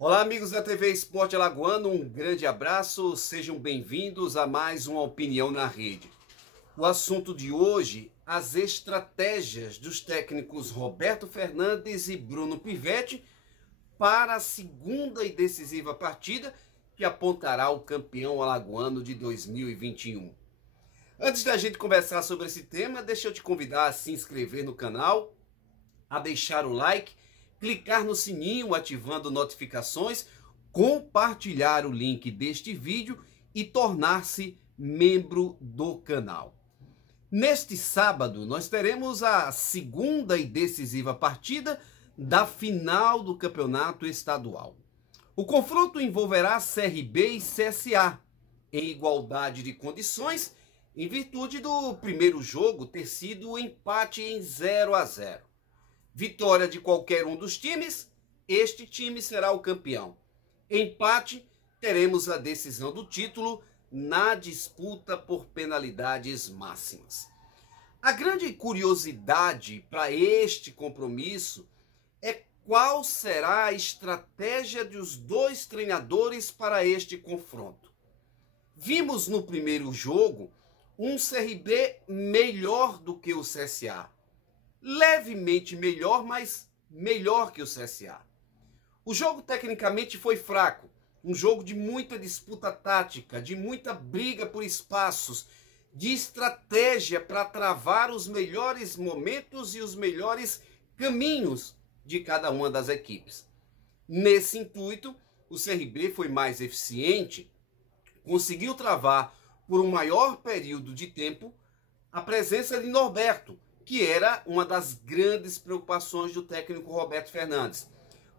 Olá, amigos da TV Esporte Alagoano, um grande abraço, sejam bem-vindos a mais uma Opinião na Rede. O assunto de hoje, as estratégias dos técnicos Roberto Fernandes e Bruno Pivetti para a segunda e decisiva partida que apontará o campeão alagoano de 2021. Antes da gente conversar sobre esse tema, deixa eu te convidar a se inscrever no canal, a deixar o like, clicar no sininho ativando notificações, compartilhar o link deste vídeo e tornar-se membro do canal. Neste sábado, nós teremos a segunda e decisiva partida da final do campeonato estadual. O confronto envolverá CRB e CSA, em igualdade de condições, em virtude do primeiro jogo ter sido um empate em 0-0. Vitória de qualquer um dos times, este time será o campeão. Empate, teremos a decisão do título na disputa por penalidades máximas. A grande curiosidade para este compromisso é qual será a estratégia dos dois treinadores para este confronto. Vimos no primeiro jogo um CRB melhor do que o CSA. Levemente melhor, mas melhor que o CSA. O jogo tecnicamente foi fraco, um jogo de muita disputa tática, de muita briga por espaços, de estratégia para travar os melhores momentos e os melhores caminhos de cada uma das equipes. Nesse intuito, o CRB foi mais eficiente, conseguiu travar por um maior período de tempo a presença de Norberto, que era uma das grandes preocupações do técnico Roberto Fernandes.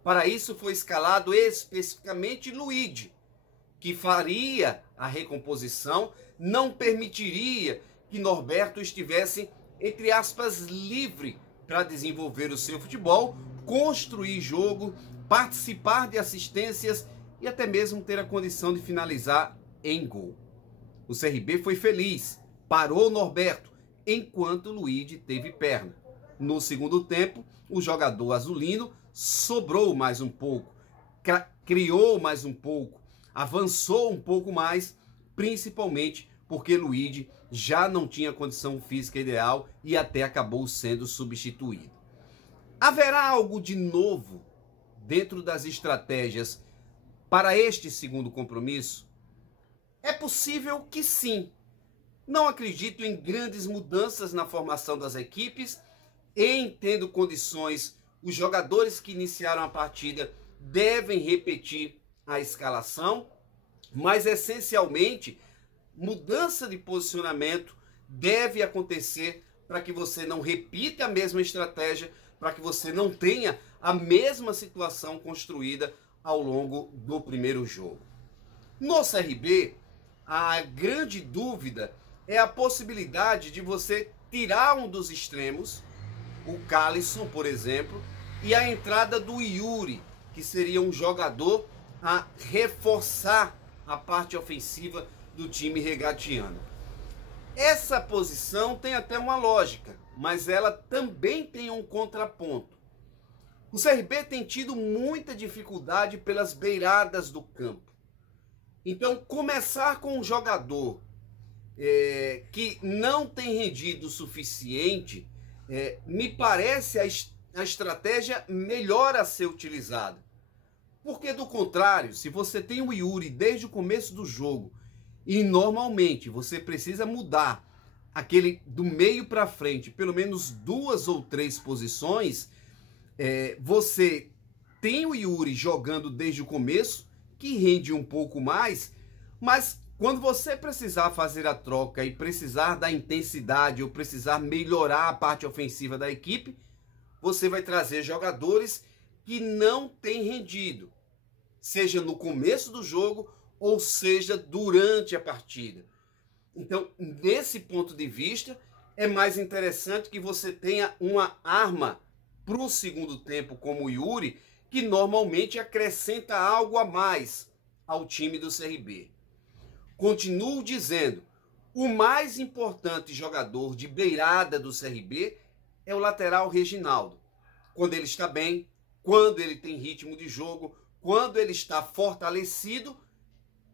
Para isso foi escalado especificamente Luigi, que faria a recomposição, não permitiria que Norberto estivesse, entre aspas, livre para desenvolver o seu futebol, construir jogo, participar de assistências e até mesmo ter a condição de finalizar em gol. O CRB foi feliz, parou Norberto, enquanto Luigi teve perna. No segundo tempo, o jogador azulino sobrou mais um pouco, criou mais um pouco, avançou um pouco mais, principalmente porque Luigi já não tinha condição física ideal e até acabou sendo substituído. Haverá algo de novo dentro das estratégias para este segundo compromisso? É possível que sim. Não acredito em grandes mudanças na formação das equipes. Em tendo condições, os jogadores que iniciaram a partida devem repetir a escalação, mas essencialmente, mudança de posicionamento deve acontecer para que você não repita a mesma estratégia, para que você não tenha a mesma situação construída ao longo do primeiro jogo. No CRB, a grande dúvida é a possibilidade de você tirar um dos extremos, o Calisson, por exemplo, e a entrada do Yuri, que seria um jogador a reforçar a parte ofensiva do time regatiano. Essa posição tem até uma lógica, mas ela também tem um contraponto. O CRB tem tido muita dificuldade pelas beiradas do campo. Então, começar com um jogador que não tem rendido o suficiente, me parece a estratégia melhor a ser utilizada. Porque do contrário, se você tem o Yuri desde o começo do jogo e normalmente você precisa mudar aquele do meio para frente, pelo menos 2 ou 3 posições, você tem o Yuri jogando desde o começo, que rende um pouco mais, mas quando você precisar fazer a troca e precisar da intensidade ou precisar melhorar a parte ofensiva da equipe, você vai trazer jogadores que não têm rendido, seja no começo do jogo ou seja durante a partida. Então, nesse ponto de vista, é mais interessante que você tenha uma arma para o segundo tempo como o Yuri, que normalmente acrescenta algo a mais ao time do CRB. Continuo dizendo, o mais importante jogador de beirada do CRB é o lateral Reginaldo. Quando ele está bem, quando ele tem ritmo de jogo, quando ele está fortalecido,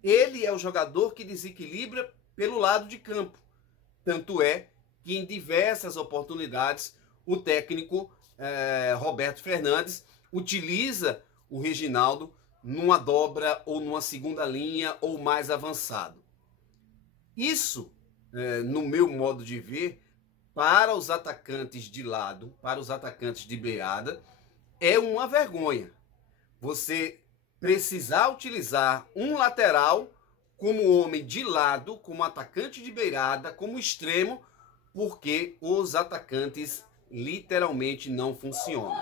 ele é o jogador que desequilibra pelo lado de campo. Tanto é que em diversas oportunidades o técnico Roberto Fernandes utiliza o Reginaldo numa dobra ou numa segunda linha ou mais avançado. Isso, no meu modo de ver, para os atacantes de lado, para os atacantes de beirada, é uma vergonha. Você precisar utilizar um lateral como homem de lado, como atacante de beirada, como extremo, porque os atacantes literalmente não funcionam.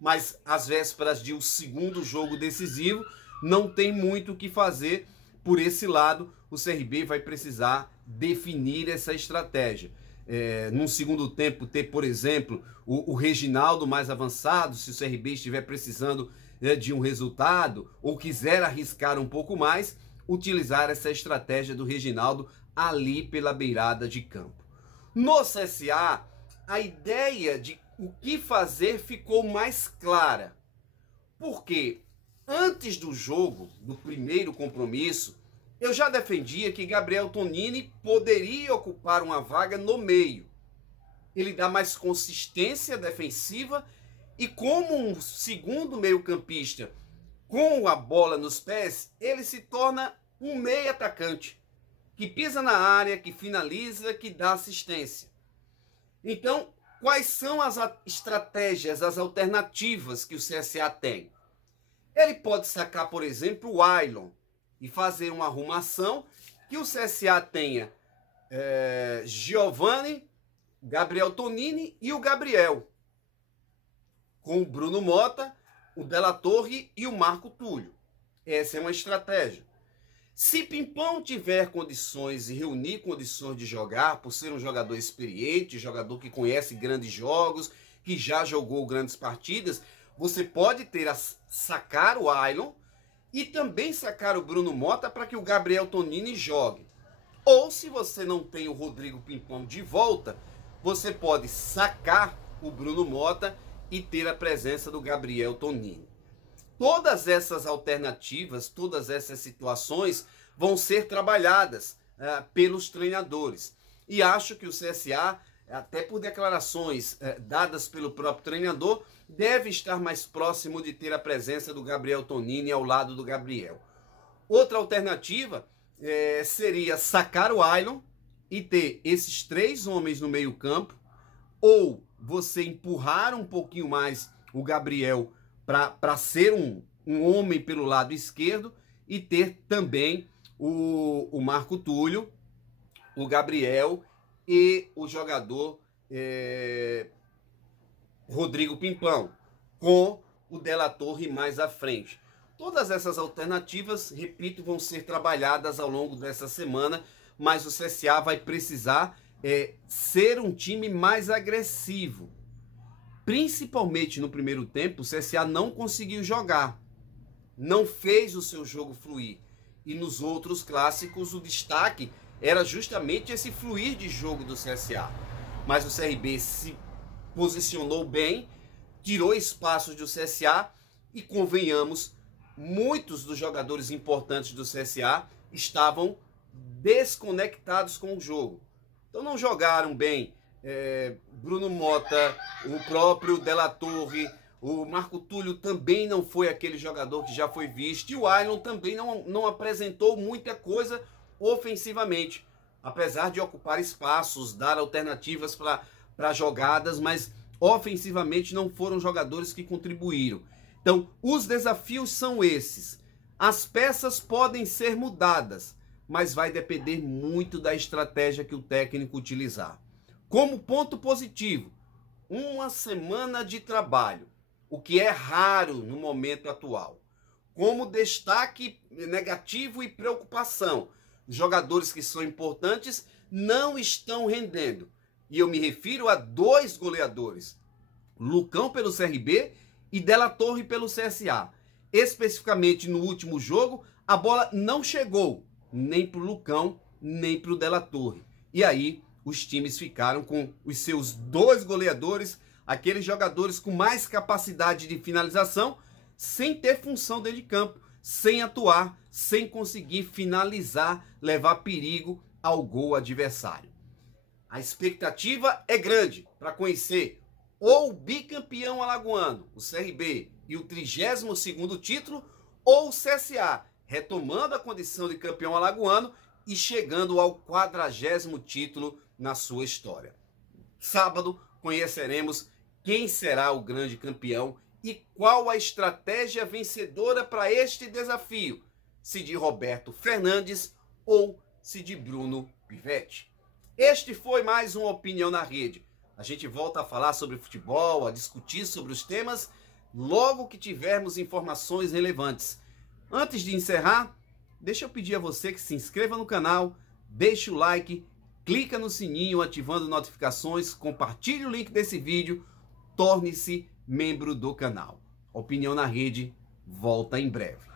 Mas às vésperas de um segundo jogo decisivo, não tem muito o que fazer por esse lado. O CRB vai precisar definir essa estratégia. Num segundo tempo, ter, por exemplo, o Reginaldo mais avançado, se o CRB estiver precisando de um resultado ou quiser arriscar um pouco mais, utilizar essa estratégia do Reginaldo ali pela beirada de campo. No CSA, a ideia de o que fazer ficou mais clara, porque antes do jogo, do primeiro compromisso, eu já defendia que Gabriel Tonini poderia ocupar uma vaga no meio. Ele dá mais consistência defensiva e como um segundo meio-campista com a bola nos pés, ele se torna um meio atacante, que pisa na área, que finaliza, que dá assistência. Então, quais são as estratégias, as alternativas que o CSA tem? Ele pode sacar, por exemplo, o Ailon e fazer uma arrumação que o CSA tenha Giovani, Gabriel Tonini e o Gabriel, com o Bruno Mota, o Della Torre e o Marco Túlio. Essa é uma estratégia. Se Pimpão tiver condições e reunir condições de jogar, por ser um jogador experiente, jogador que conhece grandes jogos, que já jogou grandes partidas, você pode ter a sacar o Ailon e também sacar o Bruno Mota para que o Gabriel Tonini jogue. Ou se você não tem o Rodrigo Pimpão de volta, você pode sacar o Bruno Mota e ter a presença do Gabriel Tonini. Todas essas alternativas, todas essas situações vão ser trabalhadas pelos treinadores. E acho que o CSA, até por declarações dadas pelo próprio treinador, deve estar mais próximo de ter a presença do Gabriel Tonini ao lado do Gabriel. Outra alternativa seria sacar o Ailon e ter esses três homens no meio campo, ou você empurrar um pouquinho mais o Gabriel para ser um homem pelo lado esquerdo e ter também o Marco Túlio, o Gabriel e o jogador Rodrigo Pimpão, com o Della Torre mais à frente. Todas essas alternativas, repito, vão ser trabalhadas ao longo dessa semana, mas o CSA vai precisar ser um time mais agressivo. Principalmente no primeiro tempo, o CSA não conseguiu jogar, não fez o seu jogo fluir. E nos outros clássicos o destaque era justamente esse fluir de jogo do CSA. Mas o CRB se posicionou bem, tirou espaços do CSA e, convenhamos, muitos dos jogadores importantes do CSA estavam desconectados com o jogo. Então não jogaram bem Bruno Mota, o próprio Della Torre, o Marco Túlio também não foi aquele jogador que já foi visto, e o Ailon também não apresentou muita coisa ofensivamente, apesar de ocupar espaços, dar alternativas para jogadas, mas ofensivamente não foram jogadores que contribuíram. Então, os desafios são esses. As peças podem ser mudadas, mas vai depender muito da estratégia que o técnico utilizar. Como ponto positivo, uma semana de trabalho, o que é raro no momento atual. Como destaque negativo e preocupação, jogadores que são importantes não estão rendendo. E eu me refiro a dois goleadores, Lucão pelo CRB e Della Torre pelo CSA. Especificamente no último jogo, a bola não chegou nem para o Lucão, nem para o Della Torre. E aí os times ficaram com os seus dois goleadores, aqueles jogadores com mais capacidade de finalização, sem ter função dentro de campo, sem atuar, sem conseguir finalizar, levar perigo ao gol adversário. A expectativa é grande para conhecer ou o bicampeão alagoano, o CRB, e o 32º título, ou o CSA, retomando a condição de campeão alagoano e chegando ao 40º título na sua história. Sábado conheceremos quem será o grande campeão e qual a estratégia vencedora para este desafio, se de Roberto Fernandes ou se de Bruno Pivetti. Este foi mais uma Opinião na Rede. A gente volta a falar sobre futebol, a discutir sobre os temas, logo que tivermos informações relevantes. Antes de encerrar, deixa eu pedir a você que se inscreva no canal, deixe o like, clica no sininho ativando notificações, compartilhe o link desse vídeo, torne-se membro do canal. Opinião na Rede volta em breve.